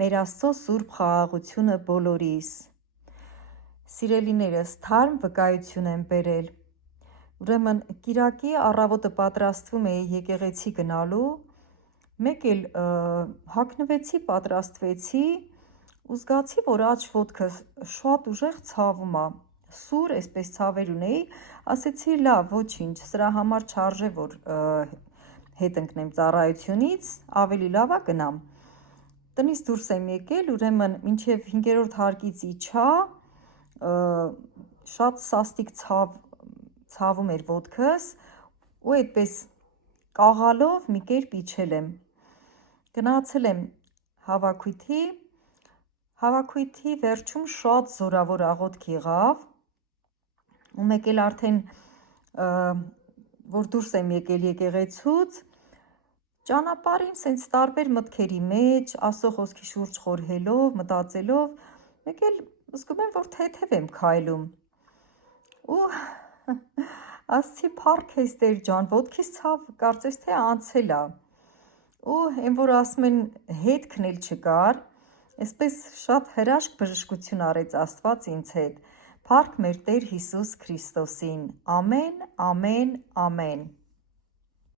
մեր Աստծո սուրբ խաղաղությունը բոլորիս։ Սիրելիներս, թարմ վկայություն եմ բերել։ Ուրեմն կիրակի առավոտը պատրաստվում էի եկեղեցի գնալու, մեկ էլ հագնվեցի, պատրաստվեցի ու զգացի, որ աջ ոտքս շատ ուժեղ ցավում է, սուր, այսպես ցավեր ունեի, ասեցի լավ, ոչինչ, սրա համար չարժե, որ հետ ընկնեմ ծառայությունից, ավելի լավ է գնամ։ Տնից դուրս եմ եկել, ուրեմն մինչև 5-րդ հարկից իջա, շատ սաստիկ ցավում էր ոտքս ու այդպես կաղալով մի կերպ իջել եմ։ Գնացել եմ հավաքույթի վերջում շատ զորավոր աղոթք եղավ ու մեկ էլ արդեն որ դուրս եմ եկել եկեղեցուց, ճանապարհին սենց տարբեր մտքերի մեջ, Աստծո խոսքի շուրջ խորհելով, մտածելով, մեկ էլ զգում եմ, որ թեթև եմ քայլում ու ասացի փառք ես Տեր ջան, ոտքիս ցավ կարծես թե անցել է ու այն որ ասում են հետքն էլ չկար, այսպես շատ հրաշք բժշկություն արեց Աստված ինձ հետ։ Փառք մեր Տեր Հիսուս Քրիստոսին։ Ամեն, ամեն, ամեն։